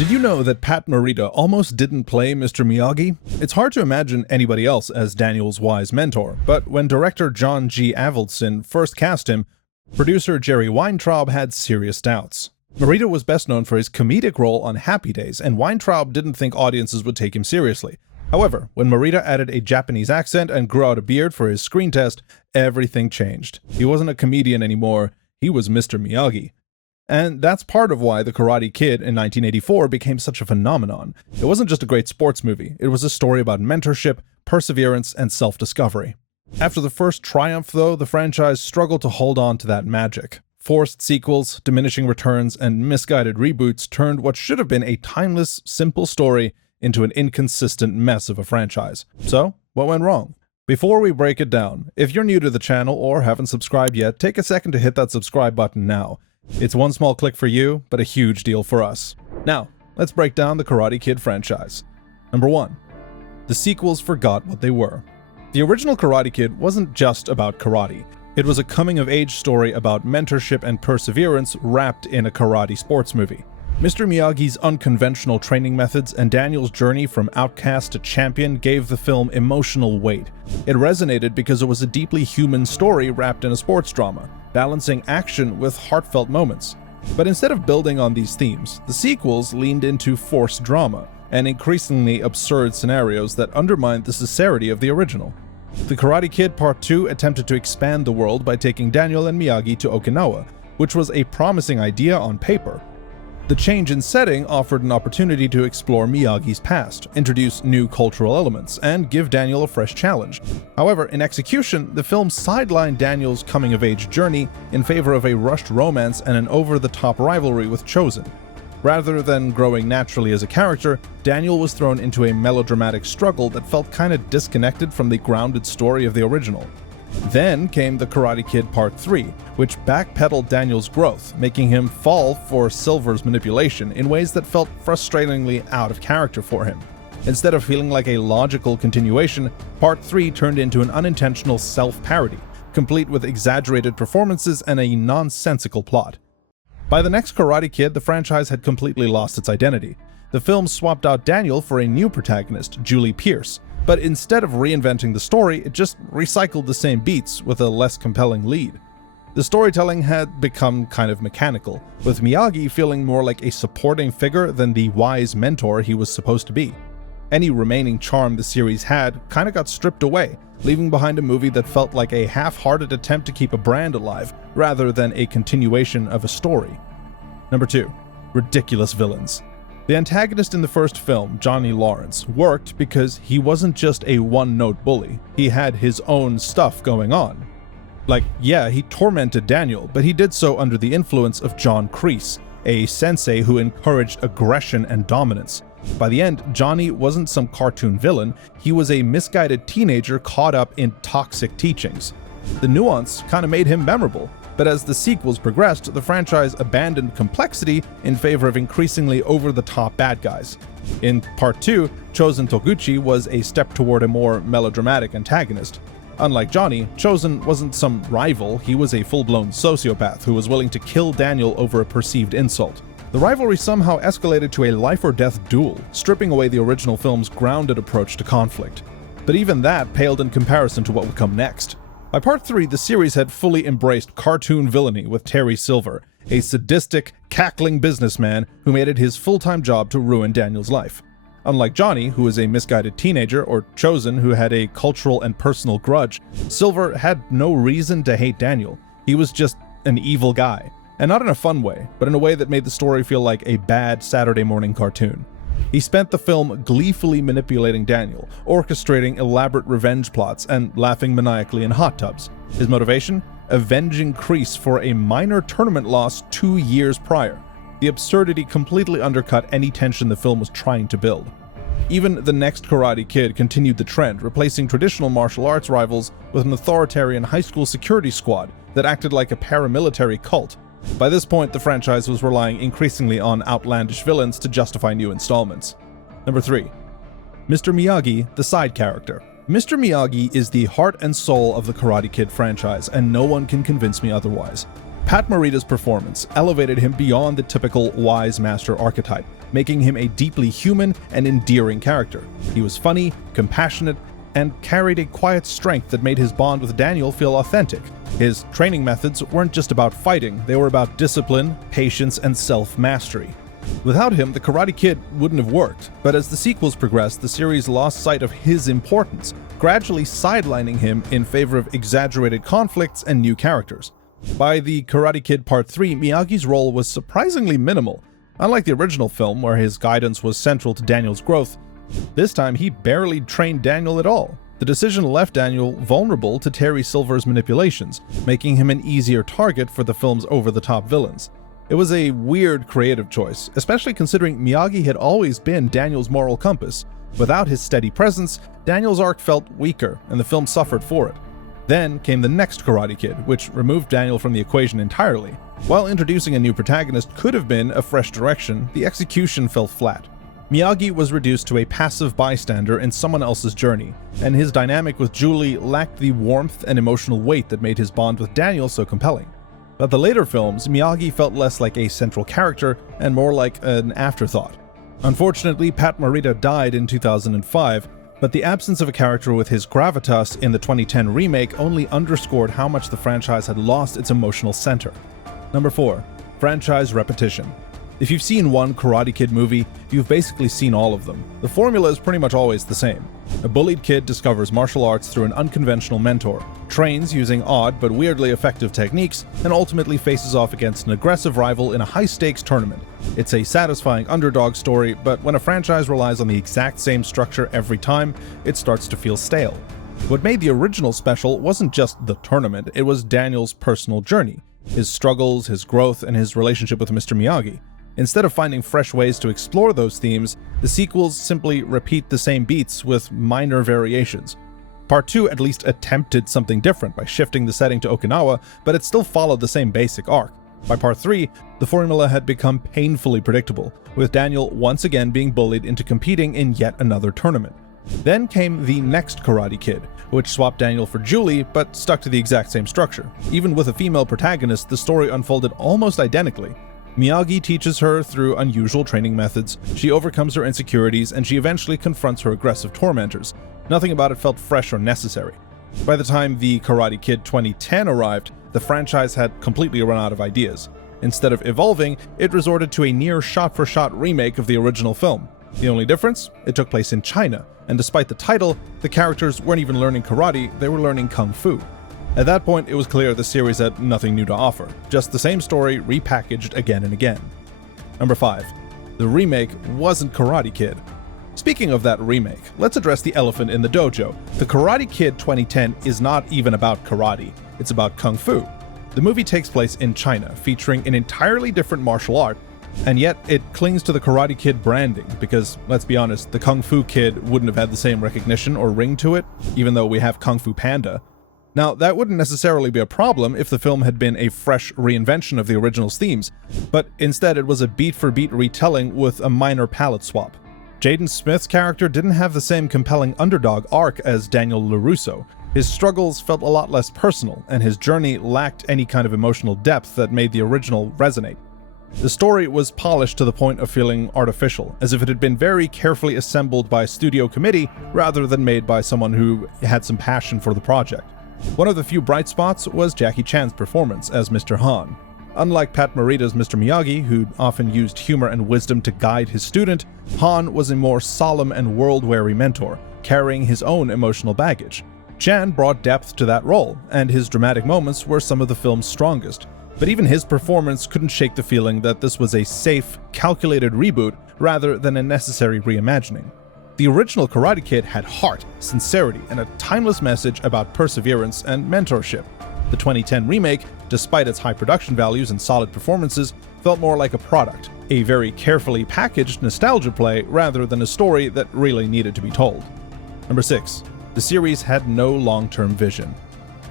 Did you know that Pat Morita almost didn't play Mr. Miyagi? It's hard to imagine anybody else as Daniel's wise mentor, but when director John G. Avildsen first cast him, producer Jerry Weintraub had serious doubts. Morita was best known for his comedic role on Happy Days, and Weintraub didn't think audiences would take him seriously. However, when Morita added a Japanese accent and grew out a beard for his screen test, everything changed. He wasn't a comedian anymore, he was Mr. Miyagi. And that's part of why The Karate Kid in 1984 became such a phenomenon. It wasn't just a great sports movie, it was a story about mentorship, perseverance, and self-discovery. After the first triumph, though, the franchise struggled to hold on to that magic. Forced sequels, diminishing returns, and misguided reboots turned what should have been a timeless, simple story into an inconsistent mess of a franchise. So, what went wrong? Before we break it down, if you're new to the channel or haven't subscribed yet, take a second to hit that subscribe button now. It's one small click for you, but a huge deal for us. Now, let's break down the Karate Kid franchise. Number 1. The sequels forgot what they were. The original Karate Kid wasn't just about karate. It was a coming-of-age story about mentorship and perseverance wrapped in a karate sports movie. Mr. Miyagi's unconventional training methods and Daniel's journey from outcast to champion gave the film emotional weight. It resonated because it was a deeply human story wrapped in a sports drama, balancing action with heartfelt moments. But instead of building on these themes, the sequels leaned into forced drama and increasingly absurd scenarios that undermined the sincerity of the original. The Karate Kid Part 2 attempted to expand the world by taking Daniel and Miyagi to Okinawa, which was a promising idea on paper. The change in setting offered an opportunity to explore Miyagi's past, introduce new cultural elements, and give Daniel a fresh challenge. However, in execution, the film sidelined Daniel's coming-of-age journey in favor of a rushed romance and an over-the-top rivalry with Chozen. Rather than growing naturally as a character, Daniel was thrown into a melodramatic struggle that felt kinda disconnected from the grounded story of the original. Then came The Karate Kid Part 3, which backpedaled Daniel's growth, making him fall for Silver's manipulation in ways that felt frustratingly out of character for him. Instead of feeling like a logical continuation, Part 3 turned into an unintentional self-parody, complete with exaggerated performances and a nonsensical plot. By the next Karate Kid, the franchise had completely lost its identity. The film swapped out Daniel for a new protagonist, Julie Pierce, but instead of reinventing the story, it just recycled the same beats with a less compelling lead. The storytelling had become kind of mechanical, with Miyagi feeling more like a supporting figure than the wise mentor he was supposed to be. Any remaining charm the series had kinda got stripped away, leaving behind a movie that felt like a half-hearted attempt to keep a brand alive, rather than a continuation of a story. Number 2. Ridiculous villains. The antagonist in the first film, Johnny Lawrence, worked because he wasn't just a one-note bully. He had his own stuff going on. Like, yeah, he tormented Daniel, but he did so under the influence of John Kreese, a sensei who encouraged aggression and dominance. By the end, Johnny wasn't some cartoon villain, he was a misguided teenager caught up in toxic teachings. The nuance kinda made him memorable. But as the sequels progressed, the franchise abandoned complexity in favor of increasingly over-the-top bad guys. In Part 2, Chozen Toguchi was a step toward a more melodramatic antagonist. Unlike Johnny, Chozen wasn't some rival, he was a full-blown sociopath who was willing to kill Daniel over a perceived insult. The rivalry somehow escalated to a life-or-death duel, stripping away the original film's grounded approach to conflict. But even that paled in comparison to what would come next. By Part 3, the series had fully embraced cartoon villainy with Terry Silver, a sadistic, cackling businessman who made it his full-time job to ruin Daniel's life. Unlike Johnny, who was a misguided teenager, or Chozen, who had a cultural and personal grudge, Silver had no reason to hate Daniel. He was just an evil guy. And not in a fun way, but in a way that made the story feel like a bad Saturday morning cartoon. He spent the film gleefully manipulating Daniel, orchestrating elaborate revenge plots, and laughing maniacally in hot tubs. His motivation? Avenging Kreese for a minor tournament loss 2 years prior. The absurdity completely undercut any tension the film was trying to build. Even the next Karate Kid continued the trend, replacing traditional martial arts rivals with an authoritarian high school security squad that acted like a paramilitary cult. By this point, the franchise was relying increasingly on outlandish villains to justify new installments. Number 3. Mr. Miyagi, the side character. Mr. Miyagi is the heart and soul of the Karate Kid franchise, and no one can convince me otherwise. Pat Morita's performance elevated him beyond the typical wise master archetype. making him a deeply human and endearing character. He was funny, compassionate, and carried a quiet strength that made his bond with Daniel feel authentic. His training methods weren't just about fighting, they were about discipline, patience, and self-mastery. Without him, The Karate Kid wouldn't have worked, but as the sequels progressed, the series lost sight of his importance, gradually sidelining him in favor of exaggerated conflicts and new characters. By The Karate Kid Part 3, Miyagi's role was surprisingly minimal. Unlike the original film, where his guidance was central to Daniel's growth, this time he barely trained Daniel at all. The decision left Daniel vulnerable to Terry Silver's manipulations, making him an easier target for the film's over-the-top villains. It was a weird creative choice, especially considering Miyagi had always been Daniel's moral compass. Without his steady presence, Daniel's arc felt weaker, and the film suffered for it. Then came the next Karate Kid, which removed Daniel from the equation entirely. While introducing a new protagonist could have been a fresh direction, the execution fell flat. Miyagi was reduced to a passive bystander in someone else's journey, and his dynamic with Julie lacked the warmth and emotional weight that made his bond with Daniel so compelling. But the later films, Miyagi felt less like a central character and more like an afterthought. Unfortunately, Pat Morita died in 2005, but the absence of a character with his gravitas in the 2010 remake only underscored how much the franchise had lost its emotional center. Number 4. Franchise repetition. If you've seen one Karate Kid movie, you've basically seen all of them. The formula is pretty much always the same. A bullied kid discovers martial arts through an unconventional mentor, trains using odd but weirdly effective techniques, and ultimately faces off against an aggressive rival in a high-stakes tournament. It's a satisfying underdog story, but when a franchise relies on the exact same structure every time, it starts to feel stale. What made the original special wasn't just the tournament, it was Daniel's personal journey, his struggles, his growth, and his relationship with Mr. Miyagi. Instead of finding fresh ways to explore those themes, the sequels simply repeat the same beats with minor variations. Part 2 at least attempted something different by shifting the setting to Okinawa, but it still followed the same basic arc. By Part 3, the formula had become painfully predictable, with Daniel once again being bullied into competing in yet another tournament. Then came the next Karate Kid, which swapped Daniel for Julie, but stuck to the exact same structure. Even with a female protagonist, the story unfolded almost identically. Miyagi teaches her through unusual training methods, she overcomes her insecurities, and she eventually confronts her aggressive tormentors. Nothing about it felt fresh or necessary. By the time The Karate Kid 2010 arrived, the franchise had completely run out of ideas. Instead of evolving, it resorted to a near shot-for-shot remake of the original film. The only difference? It took place in China, and despite the title, the characters weren't even learning karate, they were learning kung fu. At that point, it was clear the series had nothing new to offer, just the same story repackaged again and again. Number 5. The remake wasn't Karate Kid. Speaking of that remake, let's address the elephant in the dojo. The Karate Kid 2010 is not even about karate, it's about kung fu. The movie takes place in China, featuring an entirely different martial art, and yet it clings to the Karate Kid branding because, let's be honest, the Kung Fu Kid wouldn't have had the same recognition or ring to it, even though we have Kung Fu Panda. Now, that wouldn't necessarily be a problem if the film had been a fresh reinvention of the original's themes, but instead it was a beat-for-beat retelling with a minor palette swap. Jaden Smith's character didn't have the same compelling underdog arc as Daniel LaRusso. His struggles felt a lot less personal, and his journey lacked any kind of emotional depth that made the original resonate. The story was polished to the point of feeling artificial, as if it had been very carefully assembled by a studio committee rather than made by someone who had some passion for the project. One of the few bright spots was Jackie Chan's performance as Mr. Han. Unlike Pat Morita's Mr. Miyagi, who often used humor and wisdom to guide his student, Han was a more solemn and world-weary mentor, carrying his own emotional baggage. Chan brought depth to that role, and his dramatic moments were some of the film's strongest. But even his performance couldn't shake the feeling that this was a safe, calculated reboot rather than a necessary reimagining. The original Karate Kid had heart, sincerity, and a timeless message about perseverance and mentorship. The 2010 remake, despite its high production values and solid performances, felt more like a product, a very carefully packaged nostalgia play rather than a story that really needed to be told. Number 6. The series had no long-term vision.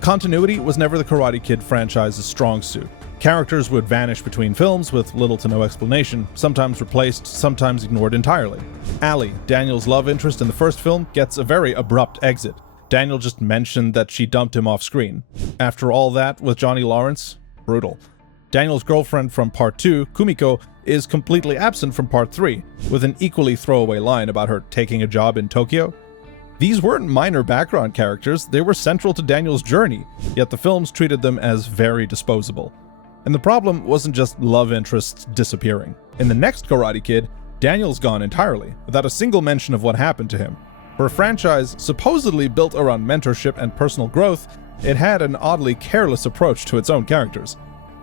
Continuity was never the Karate Kid franchise's strong suit. Characters would vanish between films with little to no explanation, sometimes replaced, sometimes ignored entirely. Allie, Daniel's love interest in the first film, gets a very abrupt exit. Daniel just mentioned that she dumped him off screen. After all that with Johnny Lawrence, brutal. Daniel's girlfriend from Part 2, Kumiko, is completely absent from Part 3, with an equally throwaway line about her taking a job in Tokyo. These weren't minor background characters, they were central to Daniel's journey, yet the films treated them as very disposable. And the problem wasn't just love interests disappearing. In the next Karate Kid, Daniel's gone entirely, without a single mention of what happened to him. For a franchise supposedly built around mentorship and personal growth, it had an oddly careless approach to its own characters.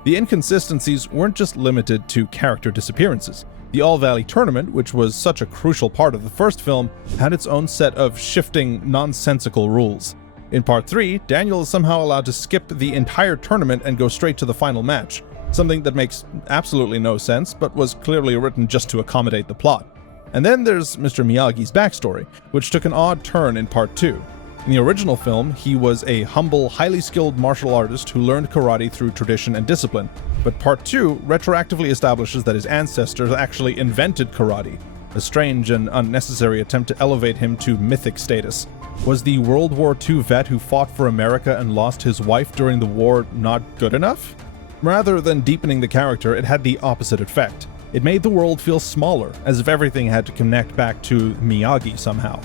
The inconsistencies weren't just limited to character disappearances. The All-Valley Tournament, which was such a crucial part of the first film, had its own set of shifting, nonsensical rules. In Part 3, Daniel is somehow allowed to skip the entire tournament and go straight to the final match, something that makes absolutely no sense, but was clearly written just to accommodate the plot. And then there's Mr. Miyagi's backstory, which took an odd turn in Part 2. In the original film, he was a humble, highly skilled martial artist who learned karate through tradition and discipline, but Part 2 retroactively establishes that his ancestors actually invented karate, a strange and unnecessary attempt to elevate him to mythic status. Was the World War II vet who fought for America and lost his wife during the war not good enough? Rather than deepening the character, it had the opposite effect. It made the world feel smaller, as if everything had to connect back to Miyagi somehow.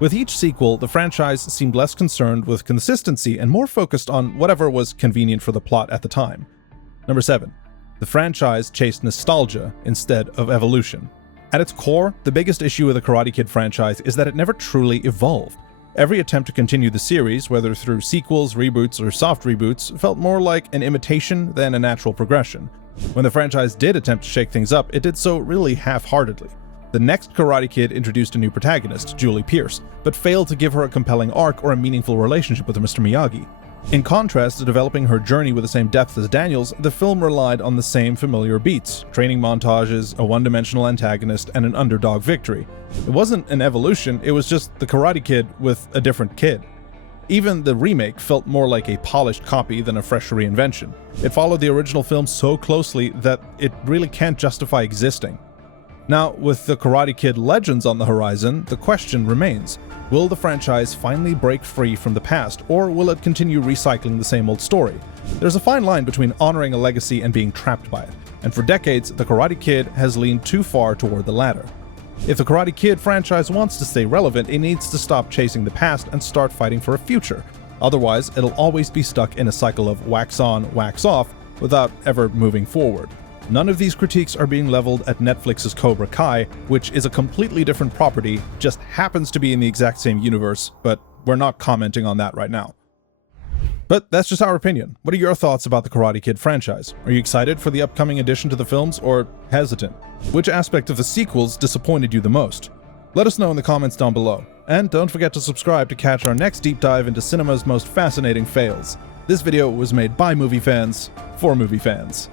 With each sequel, the franchise seemed less concerned with consistency and more focused on whatever was convenient for the plot at the time. Number 7. The franchise chased nostalgia instead of evolution. At its core, the biggest issue with the Karate Kid franchise is that it never truly evolved. Every attempt to continue the series, whether through sequels, reboots, or soft reboots, felt more like an imitation than a natural progression. When the franchise did attempt to shake things up, it did so really half-heartedly. The next Karate Kid introduced a new protagonist, Julie Pierce, but failed to give her a compelling arc or a meaningful relationship with Mr. Miyagi. In contrast to developing her journey with the same depth as Daniel's, the film relied on the same familiar beats: training montages, a one-dimensional antagonist, and an underdog victory. It wasn't an evolution, it was just the Karate Kid with a different kid. Even the remake felt more like a polished copy than a fresh reinvention. It followed the original film so closely that it really can't justify existing. Now, with the Karate Kid Legends on the horizon, the question remains: will the franchise finally break free from the past, or will it continue recycling the same old story? There's a fine line between honoring a legacy and being trapped by it, and for decades, the Karate Kid has leaned too far toward the latter. If the Karate Kid franchise wants to stay relevant, it needs to stop chasing the past and start fighting for a future. Otherwise, it'll always be stuck in a cycle of wax on, wax off, without ever moving forward. None of these critiques are being leveled at Netflix's Cobra Kai, which is a completely different property, just happens to be in the exact same universe, but we're not commenting on that right now. But that's just our opinion. What are your thoughts about the Karate Kid franchise? Are you excited for the upcoming addition to the films, or hesitant? Which aspect of the sequels disappointed you the most? Let us know in the comments down below. And don't forget to subscribe to catch our next deep dive into cinema's most fascinating fails. This video was made by movie fans, for movie fans.